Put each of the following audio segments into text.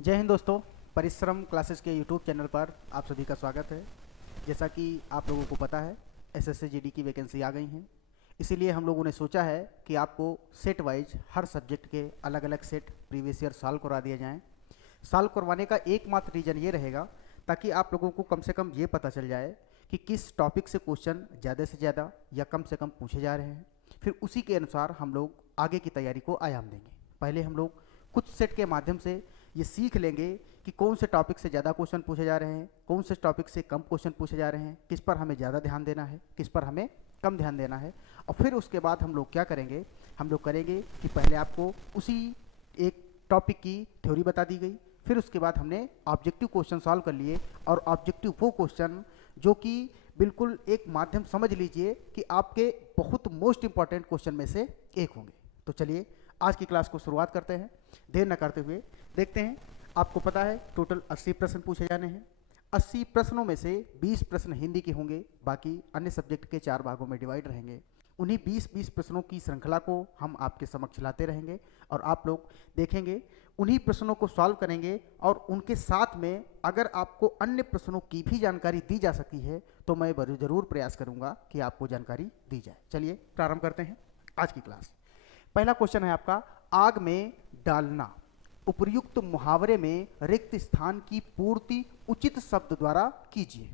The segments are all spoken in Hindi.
जय हिंद दोस्तों। परिश्रम क्लासेस के यूट्यूब चैनल पर आप सभी का स्वागत है। जैसा कि आप लोगों को पता है, एसएससी जीडी की वैकेंसी आ गई हैं। इसीलिए हम लोगों ने सोचा है कि आपको सेट वाइज हर सब्जेक्ट के अलग अलग सेट प्रीवियस ईयर सॉल्व करवा दिए जाएं। सॉल्व करवाने का एकमात्र रीज़न ये रहेगा ताकि आप लोगों को कम से कम ये पता चल जाए कि किस टॉपिक से क्वेश्चन ज़्यादा से ज़्यादा या कम से कम पूछे जा रहे हैं। फिर उसी के अनुसार हम लोग आगे की तैयारी को आयाम देंगे। पहले हम लोग कुछ सेट के माध्यम से ये सीख लेंगे कि कौन से टॉपिक से ज़्यादा क्वेश्चन पूछे जा रहे हैं, कौन से टॉपिक से कम क्वेश्चन पूछे जा रहे हैं, किस पर हमें ज़्यादा ध्यान देना है, किस पर हमें कम ध्यान देना है। और फिर उसके बाद हम लोग क्या करेंगे, हम लोग करेंगे कि पहले आपको उसी एक टॉपिक की थ्योरी बता दी गई, फिर उसके बाद हमने ऑब्जेक्टिव क्वेश्चन सॉल्व कर लिए। और ऑब्जेक्टिव वो क्वेश्चन जो कि बिल्कुल एक माध्यम समझ लीजिए कि आपके बहुत मोस्ट इंपॉर्टेंट क्वेश्चन में से एक होंगे। तो चलिए आज की क्लास को शुरुआत करते हैं। देर न करते हुए देखते हैं। आपको पता है टोटल 80 प्रश्न पूछे जाने हैं। 80 प्रश्नों में से 20 प्रश्न हिंदी के होंगे, बाकी अन्य सब्जेक्ट के 4 भागों में डिवाइड रहेंगे। उन्हीं 20-20 प्रश्नों की श्रृंखला को हम आपके समक्ष लाते रहेंगे और आप लोग देखेंगे, उन्हीं प्रश्नों को सॉल्व करेंगे। और उनके साथ में अगर आपको अन्य प्रश्नों की भी जानकारी दी जा सकती है तो मैं ज़रूर प्रयास करूंगा कि आपको जानकारी दी जाए। चलिए प्रारंभ करते हैं आज की क्लास। पहला क्वेश्चन है आपका, आग में डालना। उपर्युक्त मुहावरे में रिक्त स्थान की पूर्ति उचित शब्द द्वारा कीजिए।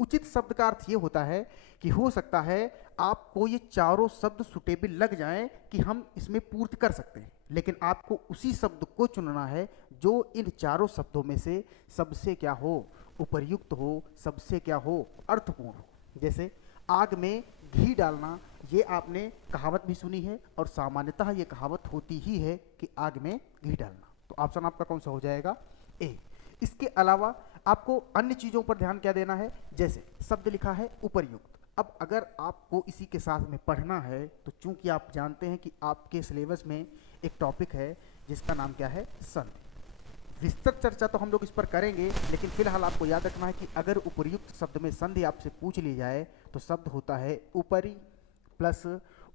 उचित शब्द का अर्थ ये होता है कि हो सकता है आपको ये चारों शब्द सुटेबल लग जाएं कि हम इसमें पूर्ति कर सकते हैं, लेकिन आपको उसी शब्द को चुनना है जो इन चारों शब्दों में से सबसे क्या हो, उपर्युक्त हो, सबसे क्या हो, अर्थपूर्ण हो। जैसे आग में घी डालना, ये आपने कहावत भी सुनी है और सामान्यतः ये कहावत होती ही है कि आग में घी डालना। तो ऑप्शन आपका कौन सा हो जाएगा, ए। इसके अलावा आपको अन्य चीज़ों पर ध्यान क्या देना है, जैसे शब्द लिखा है उपर्युक्त। अब अगर आपको इसी के साथ में पढ़ना है तो चूंकि आप जानते हैं कि आपके सिलेबस में एक टॉपिक है जिसका नाम क्या है, संधि। विस्तृत चर्चा तो हम लोग इस पर करेंगे, लेकिन फिलहाल आपको याद रखना है कि अगर उपर्युक्त शब्द में संधि आपसे पूछ ली जाए तो शब्द होता है ऊपरी प्लस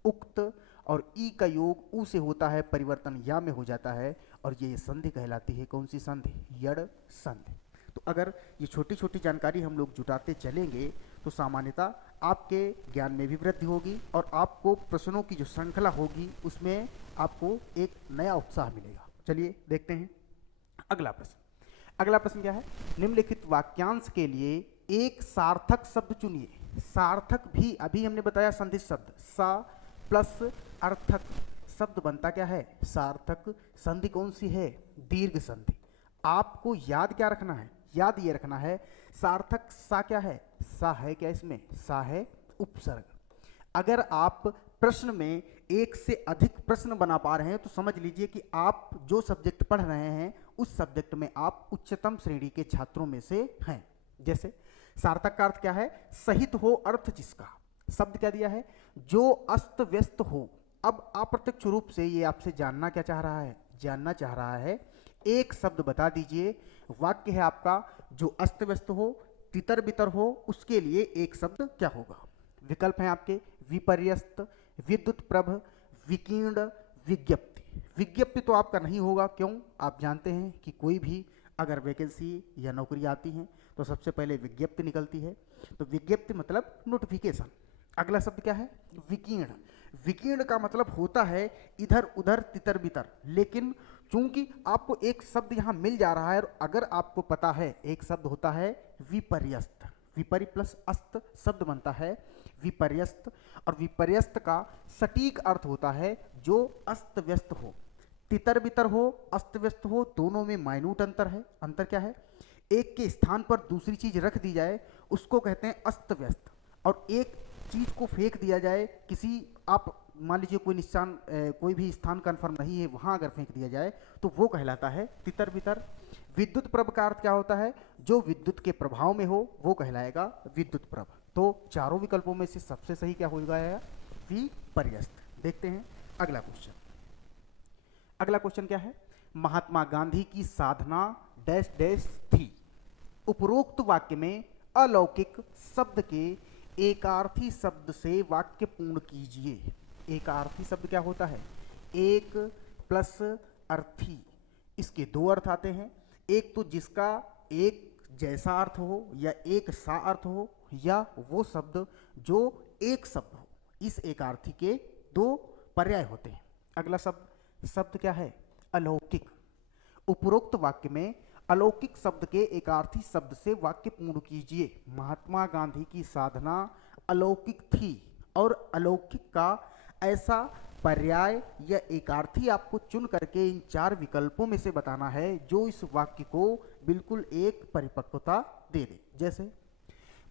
उक्त, और ई का योग ऊ से होता है परिवर्तन या में हो जाता है, और ये संधि कहलाती है कौन सी संधि, यड़ संधि। तो अगर ये छोटी छोटी जानकारी हम लोग जुटाते चलेंगे तो सामान्यतः आपके ज्ञान में भी वृद्धि होगी और आपको प्रश्नों की जो श्रृंखला होगी उसमें आपको एक नया उत्साह मिलेगा। चलिए देखते हैं अगला प्रश्न। अगला प्रश्न क्या है, निम्नलिखित वाक्यांश के लिए एक सार्थक शब्द चुनिए। सार्थक भी अभी हमने बताया संधि शब्द, सा प्लस अर्थक शब्द बनता क्या है, सार्थक। संधि कौन सी है, दीर्घ संधि। आपको याद क्या रखना है, याद ये रखना है सार्थक सा क्या है, सा है क्या, इसमें सा है उपसर्ग। अगर आप प्रश्न में एक से अधिक प्रश्न बना पा रहे हैं तो समझ लीजिए कि आप जो सब्जेक्ट पढ़ रहे हैं उस सब्जेक्ट में आप उच्चतम श्रेणी के छात्रों में से हैं। जैसे सार्थक का अर्थ क्या है, सहित हो अर्थ जिसका। शब्द क्या दिया है, जो अस्त व्यस्त हो। अब अप्रत्यक्ष रूप से ये आपसे जानना क्या चाह रहा है, जानना चाह रहा है एक शब्द बता दीजिए। वाक्य है आपका, जो अस्त व्यस्त हो, तितर बितर हो, उसके लिए एक शब्द क्या होगा। विकल्प हैं आपके, विपर्यस्त, विद्युत प्रभ, विकीर्ण, विज्ञप्ति। विज्ञप्ति तो आपका नहीं होगा, क्यों, आप जानते हैं कि कोई भी अगर वैकेंसी या नौकरी आती है तो सबसे पहले विज्ञप्ति निकलती है, तो विज्ञप्ति मतलब नोटिफिकेशन। अगला शब्द क्या है, विकीर्ण। विकीर्ण का मतलब होता है इधर उधर तितर बितर, लेकिन चूंकि आपको एक शब्द यहाँ मिल जा रहा है और अगर आपको पता है एक शब्द होता है विपर्यस्त, विपरी प्लस अस्त शब्द बनता है विपर्यस्त, और विपर्यस्त का सटीक अर्थ होता है जो अस्त व्यस्त हो। तितर बितर हो, अस्त व्यस्त हो, दोनों में माइन्यूट अंतर है। अंतर क्या है, एक के स्थान पर दूसरी चीज रख दी जाए उसको कहते हैं अस्त व्यस्त, और एक चीज को फेंक दिया जाए किसी, आप मान लीजिए कोई निशान कोई भी स्थान कन्फर्म नहीं है वहां अगर फेंक दिया जाए तो वो कहलाता है तितर बितर। विद्युत प्रभ का अर्थ क्या होता है, जो विद्युत के प्रभाव में हो वो कहलाएगा विद्युत प्रभ। तो चारों विकल्पों में से सबसे सही क्या हो जाएगा, विपर्यस्त। देखते हैं अगला क्वेश्चन। अगला क्वेश्चन क्या है, महात्मा गांधी की साधना डैश डैश थी। उपरोक्त वाक्य में अलौकिक शब्द के एकार्थी शब्द से वाक्य पूर्ण कीजिए। एकार्थी शब्द क्या होता है, एक प्लस अर्थी। इसके दो अर्थ आते हैं, एक तो जिसका एक जैसा अर्थ हो या एक सा अर्थ हो, या वो शब्द जो एक शब्द हो। इस एकार्थी के दो पर्याय होते हैं। अगला शब्द शब्द क्या है? अलौकिक। उपरोक्त वाक्य में अलौकिक शब्द के एकार्थी शब्द से वाक्य पूर्ण कीजिए। महात्मा गांधी की साधना अलौकिक थी, और अलौकिक का ऐसा पर्याय या एकार्थी आपको चुन करके इन चार विकल्पों में से बताना है जो इस वाक्य को बिल्कुल एक परिपक्वता दे दे। जैसे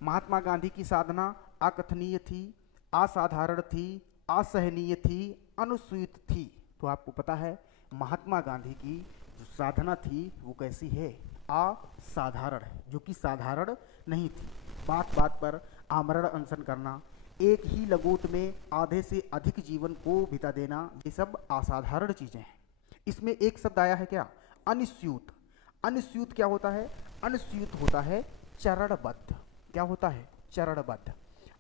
महात्मा गांधी की साधना अकथनीय थी, असाधारण थी, असहनीय थी, अनुसूचित थी। तो आपको पता है महात्मा गांधी की जो साधना थी वो कैसी है? असाधारण है, जो कि साधारण नहीं थी। बात बात पर आमरण अनशन करना, एक ही लगोट में आधे से अधिक जीवन को बिता देना, ये सब असाधारण चीज़ें हैं। इसमें एक शब्द आया है क्या? अनुस्यूत। अनुस्यूत क्या होता है? अनुस्यूत होता है चरणबद्ध। क्या होता है? चरणबद्ध।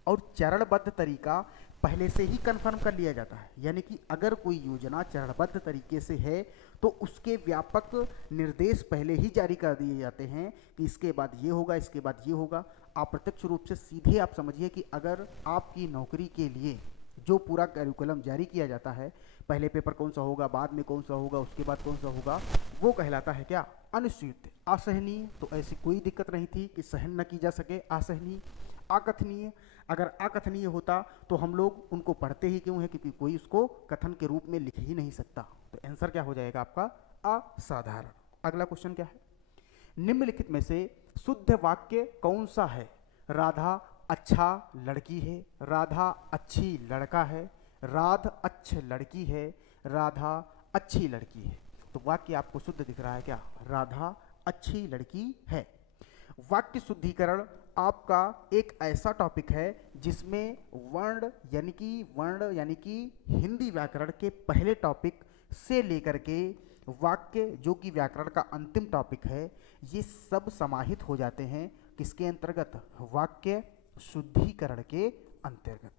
और चरणबद्ध तरीका पहले से ही कंफर्म कर लिया जाता है, यानी कि अगर कोई योजना चरणबद्ध तरीके से है तो उसके व्यापक निर्देश पहले ही जारी कर दिए जाते हैं कि इसके बाद ये होगा, इसके बाद ये होगा। अप्रत्यक्ष रूप से सीधे आप समझिए कि अगर आपकी नौकरी के लिए जो पूरा करिकुलम जारी किया जाता है, पहले पेपर कौन सा होगा, बाद में कौन सा होगा, उसके बाद कौन सा होगा, वो कहलाता है क्या? अनुसूचित। असहनीय, तो ऐसी कोई दिक्कत नहीं थी कि सहन न की जा सके, असहनीय। अकथनीय, अगर अकथनीय होता तो हम लोग उनको पढ़ते ही क्यों है? क्योंकि कोई उसको कथन के रूप में लिख ही नहीं सकता। तो आंसर क्या हो जाएगा आपका? असाधारण। अगला क्वेश्चन क्या है? निम्नलिखित में से शुद्ध वाक्य कौन सा है? राधा अच्छा लड़की है, राधा अच्छी लड़का है, राध अच्छ लड़की है, राधा अच्छी लड़की है। तो वाक्य आपको शुद्ध दिख रहा है क्या? राधा अच्छी लड़की है। वाक्य शुद्धिकरण आपका एक ऐसा टॉपिक है जिसमें वर्ण यानी कि हिंदी व्याकरण के पहले टॉपिक से लेकर के वाक्य जो कि व्याकरण का अंतिम टॉपिक है, ये सब समाहित हो जाते हैं किसके अंतर्गत? वाक्य शुद्धिकरण के अंतर्गत।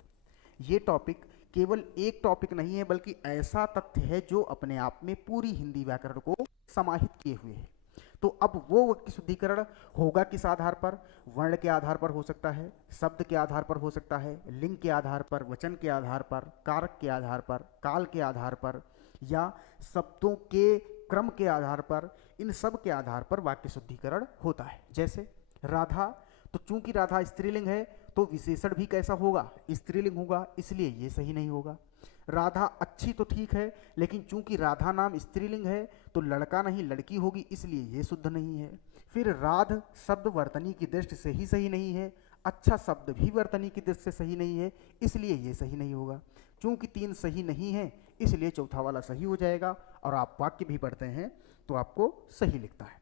ये टॉपिक केवल एक टॉपिक नहीं है, बल्कि ऐसा तथ्य है जो अपने आप में पूरी हिंदी व्याकरण को समाहित किए हुए है। तो अब वो वाक्य शुद्धिकरण होगा किस आधार पर? वर्ण के आधार पर हो सकता है, शब्द के आधार पर हो सकता है, लिंग के आधार पर, वचन के आधार पर, कारक के आधार पर, काल के आधार पर, या शब्दों के क्रम के आधार पर। इन सब के आधार पर वाक्य शुद्धिकरण होता है। जैसे राधा, तो चूंकि राधा स्त्रीलिंग है तो विशेषण भी कैसा होगा? स्त्रीलिंग होगा, इसलिए ये सही नहीं होगा। राधा अच्छी तो ठीक है, लेकिन चूंकि राधा नाम स्त्रीलिंग है तो लड़का नहीं लड़की होगी, इसलिए ये शुद्ध नहीं है। फिर राध शब्द वर्तनी की दृष्टि से ही सही नहीं है, अच्छा शब्द भी वर्तनी की दृष्टि से सही नहीं है, इसलिए ये सही नहीं होगा। चूंकि तीन सही नहीं है इसलिए चौथा वाला सही हो जाएगा, और आप वाक्य भी पढ़ते हैं तो आपको सही लिखता है।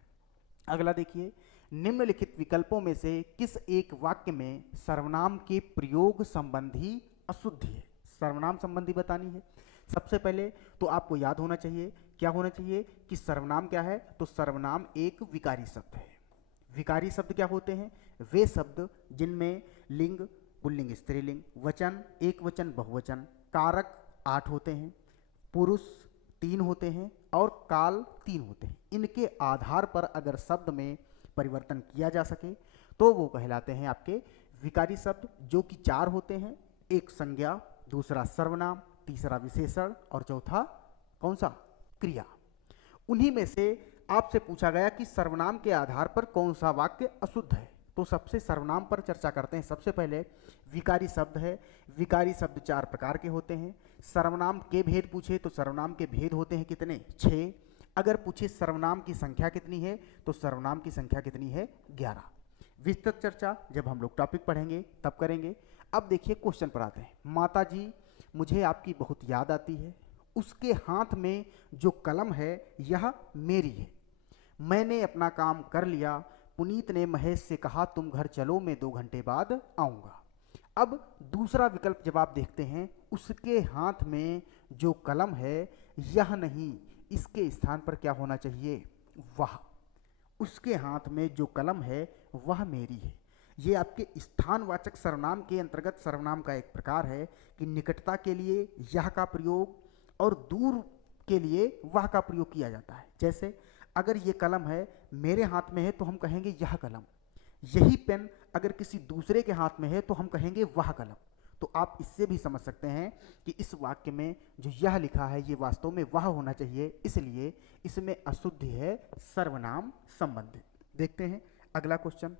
अगला देखिए, निम्नलिखित विकल्पों में से किस एक वाक्य में सर्वनाम के प्रयोग संबंधी अशुद्धि है? सर्वनाम संबंधी बतानी है। सबसे पहले तो आपको याद होना चाहिए, क्या होना चाहिए कि सर्वनाम क्या है? तो सर्वनाम एक विकारी शब्द है। विकारी शब्द क्या होते हैं? वे शब्द जिनमें लिंग पुल्लिंग स्त्रीलिंग, वचन एक वचन बहुवचन, कारक 8 होते हैं, पुरुष 3 होते हैं और काल 3 होते हैं। इनके आधार पर अगर शब्द में परिवर्तन किया जा सके तो वो कहलाते हैं आपके विकारी शब्द, जो कि 4 होते हैं। एक संज्ञा, दूसरा सर्वनाम, तीसरा विशेषण और चौथा कौन सा? क्रिया। उन्हीं में से आपसे पूछा गया कि सर्वनाम के आधार पर कौन सा वाक्य अशुद्ध है। तो सबसे सर्वनाम पर चर्चा करते हैं। सबसे पहले विकारी शब्द है। विकारी शब्द 4 प्रकार के होते हैं। सर्वनाम के भेद पूछे तो सर्वनाम के भेद होते हैं कितने? 6। अगर पूछे सर्वनाम की संख्या कितनी है तो सर्वनाम की संख्या कितनी है? 11। विस्तृत चर्चा जब हम लोग टॉपिक पढ़ेंगे तब करेंगे। अब देखिए क्वेश्चन पर आते हैं। माता जी, मुझे आपकी बहुत याद आती है। उसके हाथ में जो कलम है यह मेरी है। मैंने अपना काम कर लिया। पुनीत ने महेश से कहा तुम घर चलो, मैं 2 घंटे बाद आऊँगा। अब दूसरा विकल्प जब आप देखते हैं, उसके हाथ में जो कलम है यह नहीं, इसके स्थान पर क्या होना चाहिए? वह। उसके हाथ में जो कलम है वह मेरी है। ये आपके स्थानवाचक सर्वनाम के अंतर्गत सर्वनाम का एक प्रकार है कि निकटता के लिए यह का प्रयोग और दूर के लिए वह का प्रयोग किया जाता है। जैसे अगर ये कलम है मेरे हाथ में है तो हम कहेंगे यह कलम, यही पेन अगर किसी दूसरे के हाथ में है तो हम कहेंगे वह कलम। तो आप इससे भी समझ सकते हैं कि इस वाक्य में जो यह लिखा है ये वास्तव में वह होना चाहिए, इसलिए इसमें अशुद्धि है सर्वनाम संबंधी। देखते हैं अगला क्वेश्चन।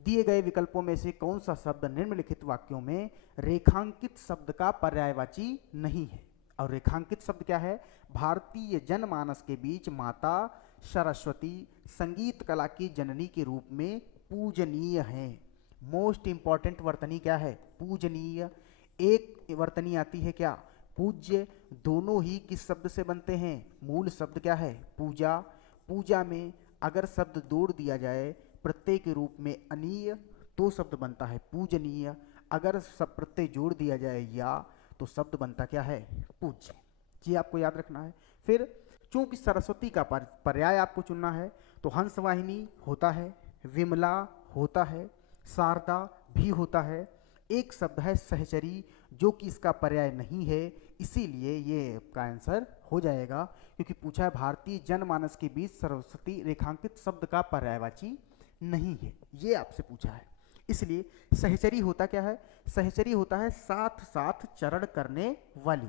दिए गए विकल्पों में से कौन सा शब्द निम्नलिखित वाक्यों में रेखांकित शब्द का पर्यायवाची नहीं है? और रेखांकित शब्द क्या है? भारतीय जनमानस के बीच माता सरस्वती संगीत कला की जननी के रूप में पूजनीय है। मोस्ट इंपॉर्टेंट वर्तनी क्या है? पूजनीय। एक वर्तनी आती है क्या? पूज्य। दोनों ही किस शब्द से बनते हैं? मूल शब्द क्या है? पूजा। पूजा में अगर शब्द जोड़ दिया जाए प्रत्यय के रूप में अनीय तो शब्द बनता है पूजनीय। अगर सब प्रत्यय जोड़ दिया जाए या तो शब्द बनता क्या है? पूज्य। ये आपको याद रखना है। फिर चूंकि सरस्वती का पर्याय आपको चुनना है तो हंसवाहिनी होता है, विमला होता है, शारदा भी होता है। एक शब्द है सहचरी जो कि इसका पर्याय नहीं है, इसीलिए ये का आंसर हो जाएगा, क्योंकि पूछा है भारतीय जनमानस के बीच सरस्वती रेखांकित शब्द का पर्यायवाची नहीं है, ये आपसे पूछा है। इसलिए सहचरी होता क्या है? सहचरी होता है साथ साथ चरण करने वाली,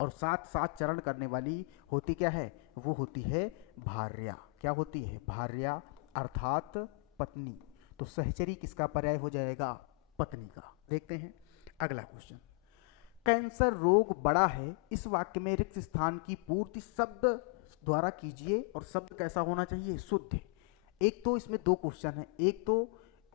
और साथ साथ चरण करने वाली होती क्या है? वो होती है भार्या। क्या होती है? भार्या अर्थात पत्नी। तो सहचरी किसका पर्याय हो जाएगा? पत्नी का। देखते हैं अगला क्वेश्चन। कैंसर रोग बड़ा है, इस वाक्य में रिक्त स्थान की पूर्ति शब्द द्वारा कीजिए, और शब्द कैसा होना चाहिए? शुद्ध। एक तो इसमें दो क्वेश्चन है, एक तो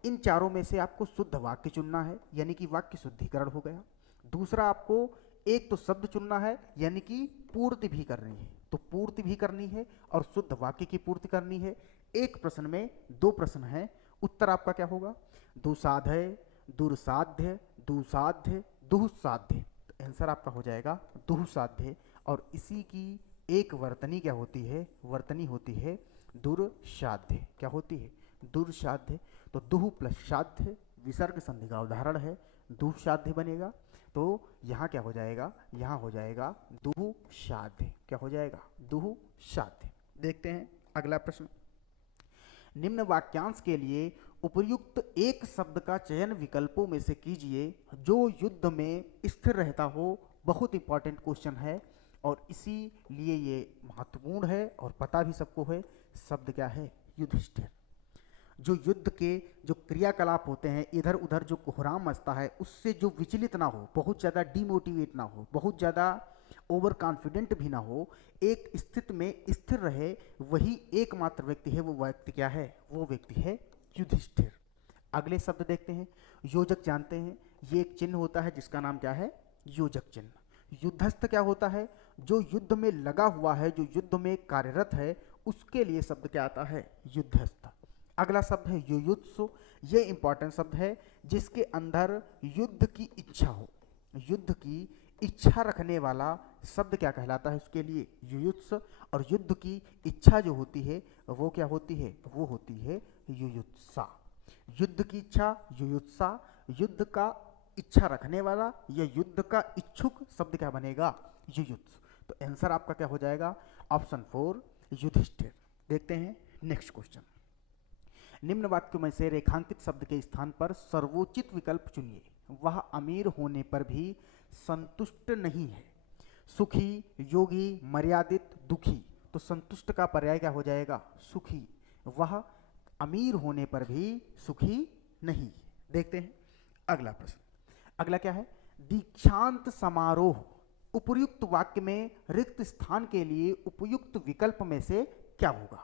इन चारों में से आपको शुद्ध वाक्य चुनना है यानी कि वाक्य शुद्धिकरण हो गया। दूसरा आपको एक तो शब्द चुनना है यानी कि पूर्ति भी करनी है, तो पूर्ति भी करनी है और शुद्ध वाक्य की पूर्ति करनी है। एक प्रश्न में दो प्रश्न है, उत्तर आपका क्या होगा? दुसाध्य, दुर्साध्य, दुसाध्य, दुःसाध्य। तो आंसर आपका हो जाएगा दुःसाध्य। और इसी की एक वर्तनी क्या होती है? वर्तनी होती है दुर्साध्य। क्या होती है? दुर्साध्य। तो दुह प्लस साध्य विसर्ग संधि का उदाहरण है, दुःसाध्य बनेगा। तो यहाँ क्या हो जाएगा? यहाँ हो जाएगा दुःसाध्य। क्या हो जाएगा? दुःसाध्य। देखते हैं अगला प्रश्न। निम्न वाक्यांश के लिए उपयुक्त एक शब्द का चयन विकल्पों में से कीजिए जो युद्ध में स्थिर रहता हो। बहुत इंपॉर्टेंट क्वेश्चन है और इसीलिए ये महत्वपूर्ण है और पता भी सबको है। शब्द क्या है? युधिष्ठिर। जो युद्ध के जो क्रियाकलाप होते हैं, इधर उधर जो कोहराम मचता है, उससे जो विचलित ना हो, बहुत ज़्यादा डिमोटिवेट ना हो, बहुत ज़्यादा ओवर कॉन्फिडेंट भी ना हो, एक स्थिति में स्थिर रहे, वही एकमात्र व्यक्ति है। वो व्यक्ति क्या है? वो व्यक्ति है युधिष्ठिर। अगले शब्द देखते हैं। योजक जानते हैं, ये एक चिन्ह होता है जिसका नाम क्या है? योजक चिन्ह। युद्धस्थ क्या होता है? जो युद्ध में लगा हुआ है, जो युद्ध में कार्यरत है, उसके लिए शब्द क्या आता है? युद्धस्थ। अगला शब्द है युयुत्सु। ये इंपॉर्टेंट शब्द है जिसके अंदर युद्ध की इच्छा हो, युद्ध की इच्छा रखने वाला शब्द क्या कहलाता है? उसके लिए युयुत्स। और युद्ध की इच्छा जो होती है वो क्या होती है? वो होती है युयुत्सा। युद्ध की इच्छा युयुत्सा, युद्ध का इच्छा रखने वाला या युद्ध का इच्छुक शब्द क्या बनेगा? युयुत्स। तो आंसर आपका क्या हो जाएगा? ऑप्शन 4 युधिष्ठिर। देखते हैं नेक्स्ट क्वेश्चन। निम्न वाक्यों में से रेखांकित शब्द के स्थान पर सर्वोचित विकल्प चुनिए। वह अमीर होने पर भी संतुष्ट नहीं है। सुखी, योगी, मर्यादित, दुखी। तो संतुष्ट का पर्याय क्या हो जाएगा? सुखी। वह अमीर होने पर भी सुखी नहीं। देखते हैं अगला प्रश्न। अगला क्या है? दीक्षांत समारोह। उपर्युक्त वाक्य में रिक्त स्थान के लिए उपयुक्त विकल्प में से क्या होगा?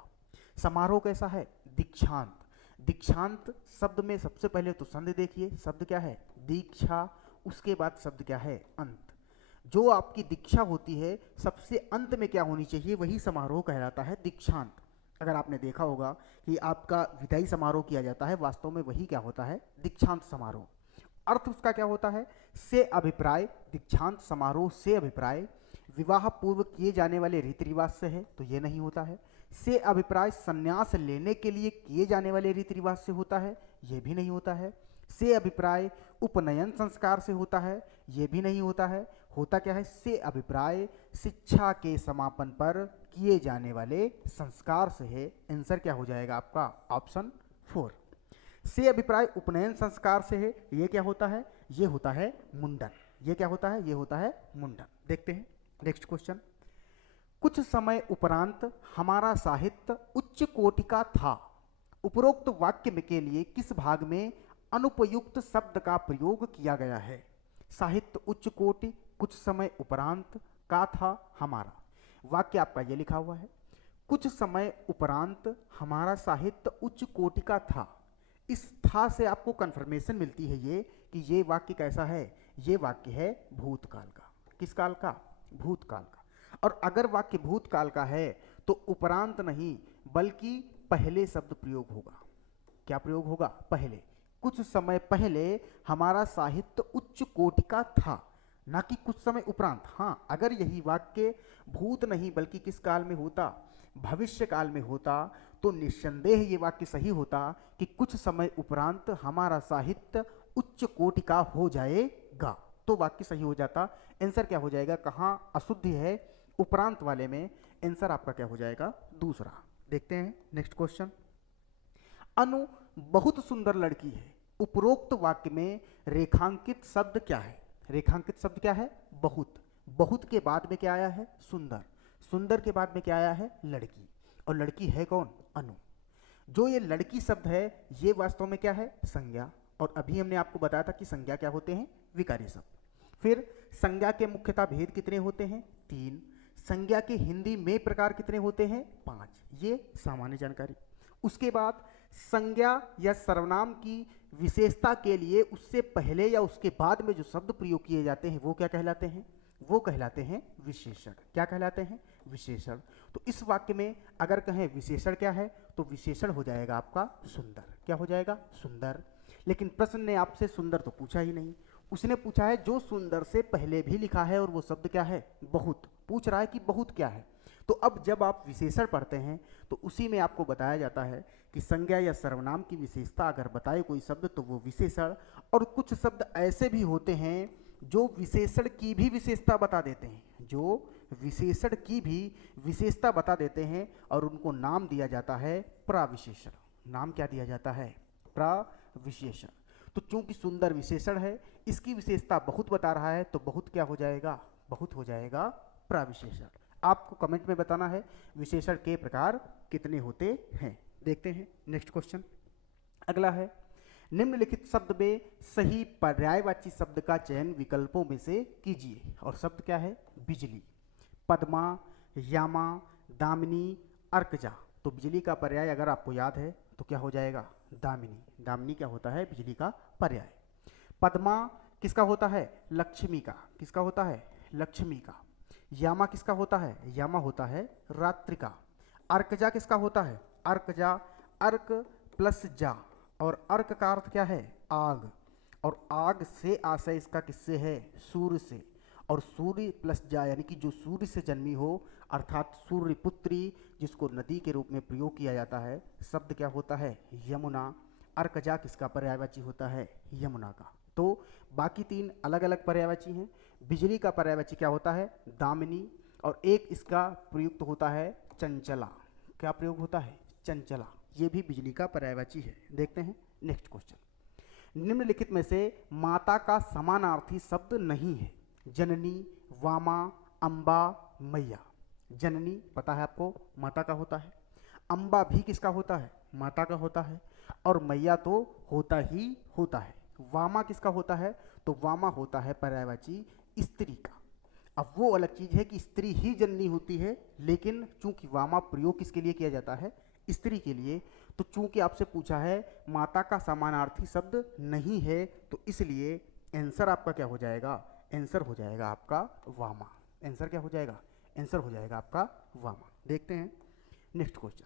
समारोह कैसा है? दीक्षांत। दीक्षांत शब्द में सबसे पहले तो संधि देखिए, शब्द क्या है? दीक्षा। उसके बाद शब्द क्या है? अंत। जो आपकी दीक्षा होती है सबसे अंत में क्या होनी चाहिए? वही समारोह कहलाता है दीक्षांत। अगर आपने देखा होगा कि आपका विदाई समारोह किया जाता है, वास्तव में वही क्या होता है? दीक्षांत समारोह। अर्थ उसका क्या होता है? से अभिप्राय। दीक्षांत समारोह से अभिप्राय विवाह पूर्व किए जाने वाले रीति रिवाज से है, तो ये नहीं होता है। से अभिप्राय संन्यास लेने के लिए किए जाने वाले रीति रिवाज से होता है, ये भी नहीं होता है। से अभिप्राय उपनयन संस्कार से होता है, ये भी नहीं होता है। होता क्या है? से अभिप्राय शिक्षा के समापन पर किए जाने वाले संस्कार से है। आंसर क्या हो जाएगा आपका ऑप्शन 4। से अभिप्राय उपनयन संस्कार से है। ये क्या होता है? ये होता है मुंडन। ये क्या होता है? ये होता है मुंडन। देखते हैं नेक्स्ट क्वेश्चन। कुछ समय उपरांत हमारा साहित्य उच्च कोटि का था। उपरोक्त वाक्य में के लिए किस भाग में अनुपयुक्त शब्द का प्रयोग किया गया है? साहित्य उच्च कोटि, कुछ समय उपरांत, का था, हमारा। वाक्य आपका ये लिखा हुआ है, कुछ समय उपरांत हमारा साहित्य उच्च कोटि का था। इस था से आपको कंफर्मेशन मिलती है ये कि ये वाक्य कैसा है? ये वाक्य है भूतकाल का। किस काल का? भूतकाल का। और अगर वाक्य भूतकाल का है तो उपरांत नहीं बल्कि पहले शब्द प्रयोग होगा। क्या प्रयोग होगा? पहले। कुछ समय पहले हमारा साहित्य उच्च कोटि का था, ना कि कुछ समय उपरांत। हाँ, अगर यही वाक्य भूत नहीं बल्कि किस काल में होता? भविष्य काल में होता, तो निस्संदेह ये वाक्य सही होता कि कुछ समय उपरांत हमारा साहित्य उच्च कोटि का हो जाएगा, तो वाक्य सही हो जाता। आंसर क्या हो जाएगा? कहाँ अशुद्धि है? उपरांत वाले में। आंसर आपका क्या हो जाएगा? दूसरा। देखते हैं नेक्स्ट क्वेश्चन। अनु बहुत सुंदर लड़की है। उपरोक्त वाक्य में रेखांकित शब्द क्या है? रेखांकित शब्द क्या है? बहुत। बहुत के बाद में क्या आया है? सुंदर। सुंदर के बाद में क्या आया है? लड़की। और लड़की है कौन? अनु। जो ये लड़की शब्द है ये वास्तव में क्या है? संज्ञा। और अभी हमने आपको बताया था कि संज्ञा क्या होते हैं? विकारी शब्द। फिर संज्ञा के मुख्यतः भेद कितने होते हैं? 3। संज्ञा के हिंदी में प्रकार कितने होते हैं? 5। ये सामान्य जानकारी। उसके बाद संज्ञा या सर्वनाम की विशेषता के लिए उससे पहले या उसके बाद में जो शब्द प्रयोग किए जाते हैं वो क्या कहलाते हैं? वो कहलाते हैं विशेषण। क्या कहलाते हैं? विशेषण। तो इस वाक्य में अगर कहें विशेषण क्या है तो विशेषण हो जाएगा आपका सुंदर। क्या हो जाएगा? सुंदर। लेकिन प्रश्न ने आपसे सुंदर तो पूछा ही नहीं, उसने पूछा है जो सुंदर से पहले भी लिखा है और वो शब्द क्या है? बहुत। पूछ रहा है कि बहुत क्या है। तो अब जब आप विशेषण पढ़ते हैं तो उसी में आपको बताया जाता है कि संज्ञा या सर्वनाम की विशेषता अगर बताए कोई शब्द तो वो विशेषण। और कुछ शब्द ऐसे भी होते हैं जो विशेषण की भी विशेषता बता देते हैं, जो विशेषण की भी विशेषता बता देते हैं और उनको नाम दिया जाता है प्रविशेषण। नाम क्या दिया जाता है? प्रविशेषण। तो चूंकि सुंदर विशेषण है, इसकी विशेषता बहुत बता रहा है, तो बहुत क्या हो जाएगा? बहुत हो जाएगा प्रविशेषण। आपको कमेंट में बताना है विशेषण के प्रकार कितने होते हैं। देखते हैं नेक्स्ट क्वेश्चन। अगला है, निम्नलिखित शब्द में सही पर्यायवाची शब्द का चयन विकल्पों में से कीजिए। और शब्द क्या है? बिजली, पद्मा, यामा, दामिनी, अर्कजा। तो बिजली का पर्याय अगर आपको याद है तो क्या हो जाएगा? दामिनी। दामिनी क्या होता है? बिजली का पर्याय। पद्मा किसका होता है? लक्ष्मी का। किसका होता है? लक्ष्मी का। यामा किसका होता है? यामा होता है रात्रि का। अर्कजा किसका होता है? अर्कजा, अर्क प्लस जा, और अर्क का अर्थ क्या है? आग। और आग से आशय इसका किससे है? सूर्य से। और सूर्य प्लस जा यानी कि जो सूर्य से जन्मी हो, अर्थात सूर्य पुत्री, जिसको नदी के रूप में प्रयोग किया जाता है। शब्द क्या होता है? यमुना। अर्कजा किसका पर्यायवाची होता है? यमुना का। तो बाकी 3 अलग अलग पर्यायवाची हैं। बिजली का पर्यायवाची क्या होता है? दामिनी। और एक इसका प्रयुक्त होता है चंचला। क्या प्रयोग होता है? चंचला। ये भी बिजली का पर्यायवाची है। देखते हैं नेक्स्ट क्वेश्चन। निम्नलिखित में से माता का समानार्थी शब्द नहीं है। जननी, वामा, अम्बा, मैया। जननी पता है आपको, माता का होता है। अम्बा भी किसका होता है? माता का होता है। और मैया तो होता ही होता है। वामा किसका होता है? तो वामा होता है पर्यायवाची स्त्री का। अब वो अलग चीज है कि स्त्री ही जननी होती है, लेकिन चूंकि वामा प्रयोग किसके लिए किया जाता है? स्त्री के लिए। तो चूंकि आपसे पूछा है माता का समानार्थी शब्द नहीं है, तो इसलिए आंसर आपका क्या हो जाएगा? आंसर हो जाएगा आपका वामा। आंसर क्या हो जाएगा? आंसर हो जाएगा आपका वामा। देखते हैं नेक्स्ट क्वेश्चन।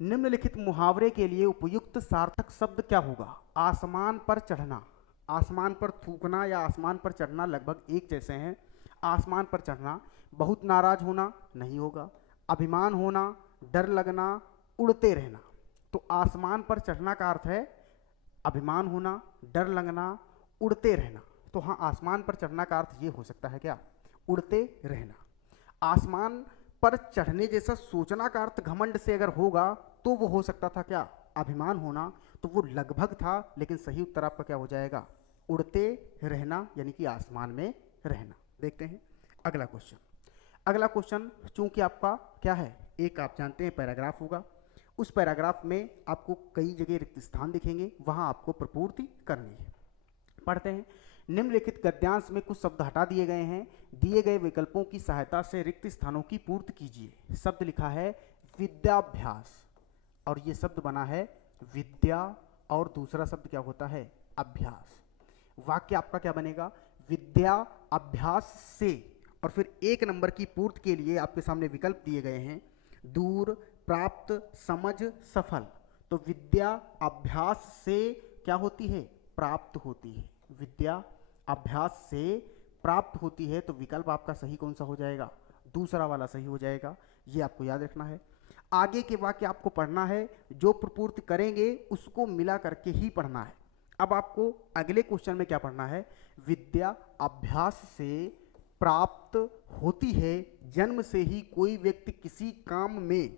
निम्नलिखित मुहावरे के लिए उपयुक्त सार्थक शब्द क्या होगा? आसमान पर चढ़ना। आसमान पर थूकना या आसमान पर चढ़ना लगभग एक जैसे हैं। आसमान पर चढ़ना, बहुत नाराज होना नहीं होगा। अभिमान होना, डर लगना, उड़ते रहना। तो आसमान पर चढ़ना का अर्थ है अभिमान होना, डर लगना, उड़ते रहना। तो हाँ, आसमान पर चढ़ना का अर्थ ये हो सकता है क्या? उड़ते रहना। आसमान पर चढ़ने जैसा सोचना का अर्थ घमंड से अगर होगा तो वो हो सकता था क्या, अभिमान होना, तो वो लगभग था, लेकिन सही उत्तर आपका क्या हो जाएगा, उड़ते रहना, यानी कि आसमान में रहना। देखते हैं अगला क्वेश्चन। अगला क्वेश्चन चूंकि आपका क्या है, एक आप जानते हैं पैराग्राफ होगा, उस पैराग्राफ में आपको कई जगह रिक्त स्थान दिखेंगे, वहां आपको प्रपूर्ति करनी है। पढ़ते हैं। निम्नलिखित गद्यांश में कुछ शब्द हटा दिए गए हैं, दिए गए विकल्पों की सहायता से रिक्त स्थानों की पूर्ति कीजिए। शब्द लिखा है विद्याभ्यास, और ये शब्द बना है विद्या, और दूसरा शब्द क्या होता है, अभ्यास। वाक्य आपका क्या बनेगा, विद्या अभ्यास से, और फिर एक नंबर की पूर्ति के लिए आपके सामने विकल्प दिए गए हैं, दूर, प्राप्त, समझ, सफल। तो विद्या अभ्यास से क्या होती है, प्राप्त होती है। विद्या अभ्यास से प्राप्त होती है, तो विकल्प आपका सही कौन सा हो जाएगा, दूसरा वाला सही हो जाएगा। ये आपको याद रखना है। आगे के वाक्य आपको पढ़ना है, जो प्रपूर्ति करेंगे उसको मिला करके ही पढ़ना है। अब आपको अगले क्वेश्चन में क्या पढ़ना है, विद्या अभ्यास से प्राप्त होती है, जन्म से ही कोई व्यक्ति किसी काम में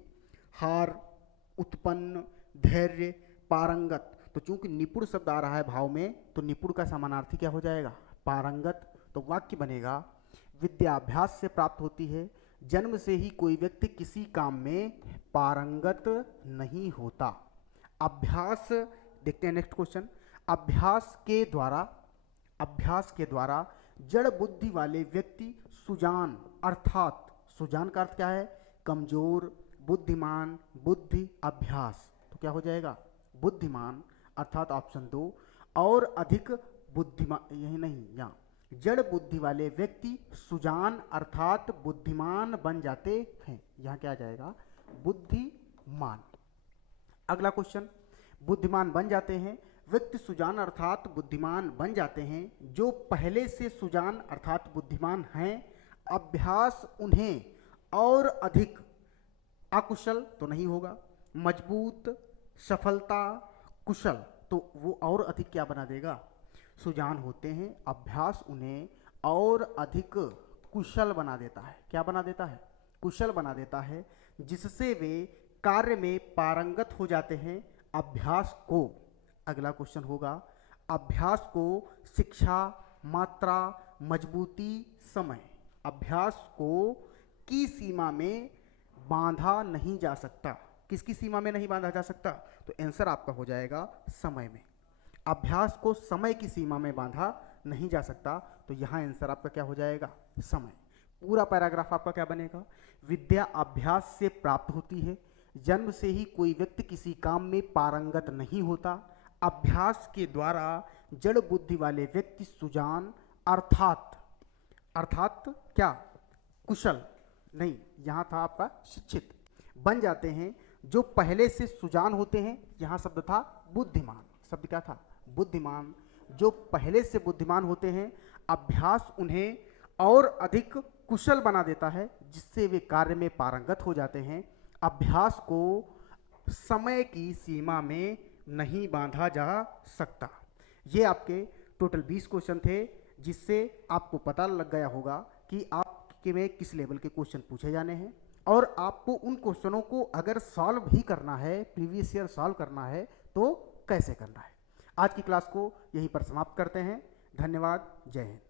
हार, उत्पन्न, धैर्य, पारंगत। तो चूंकि निपुण शब्द आ रहा है भाव में, तो निपुण का समानार्थी क्या हो जाएगा, पारंगत। तो वाक्य बनेगा विद्याभ्यास से प्राप्त होती है, जन्म से ही कोई व्यक्ति किसी काम में पारंगत नहीं होता। अभ्यास, देखते हैं नेक्स्ट क्वेश्चन। अभ्यास के द्वारा जड़ बुद्धि वाले व्यक्ति सुजान, अर्थात सुजान का अर्थ क्या है, कमजोर, बुद्धिमान, बुद्धि, अभ्यास, तो क्या हो जाएगा, बुद्धिमान, अर्थात ऑप्शन 2, और अधिक बुद्धिमान, यही नहीं, यहाँ जड़ बुद्धि वाले व्यक्ति सुजान अर्थात बुद्धिमान बन जाते हैं, यहाँ क्या आ जाएगा, बुद्धिमान। अगला क्वेश्चन, बुद्धिमान बन जाते हैं, व्यक्ति सुजान अर्थात बुद्धिमान बन जाते हैं जो पहले से सुजान अर्थात बुद्धिमान हैं, अभ्यास उन्हें और अधिक, अकुशल तो नहीं होगा, मजबूत, सफलता, कुशल, तो वो और अधिक क्या बना देगा, सुजान होते हैं, अभ्यास उन्हें और अधिक कुशल बना देता है। क्या बना देता है, कुशल बना देता है, जिससे वे कार्य में पारंगत हो जाते हैं। अभ्यास को, अगला क्वेश्चन होगा, अभ्यास को शिक्षा, मात्रा, मजबूती, समय, अभ्यास को की सीमा में बांधा नहीं जा सकता। किसकी सीमा में नहीं बांधा जा सकता, तो आंसर आपका हो जाएगा समय में। अभ्यास को समय की सीमा में बांधा नहीं जा सकता, तो यहाँ आंसर आपका क्या हो जाएगा, समय। पूरा पैराग्राफ आपका क्या बनेगा, विद्या अभ्यास से प्राप्त होती है, जन्म से ही कोई व्यक्ति किसी काम में पारंगत नहीं होता, अभ्यास के द्वारा जड़ बुद्धि वाले व्यक्ति सुजान अर्थात क्या, कुशल नहीं, यहाँ था आपका शिक्षित बन जाते हैं, जो पहले से सुजान होते हैं। यहाँ शब्द था बुद्धिमान, शब्द क्या था, बुद्धिमान, जो पहले से बुद्धिमान होते हैं। अभ्यास उन्हें और अधिक कुशल बना देता है, जिससे वे कार्य में पारंगत हो जाते हैं। अभ्यास को समय की सीमा में नहीं बांधा जा सकता। ये आपके टोटल 20 क्वेश्चन थे, जिससे आपको पता लग गया होगा कि आपके में किस लेवल के क्वेश्चन पूछे जाने हैं, और आपको उन क्वेश्चनों को अगर सॉल्व भी करना है, प्रीवियस ईयर सॉल्व करना है, तो कैसे करना है। आज की क्लास को यहीं पर समाप्त करते हैं। धन्यवाद, जय हिंद।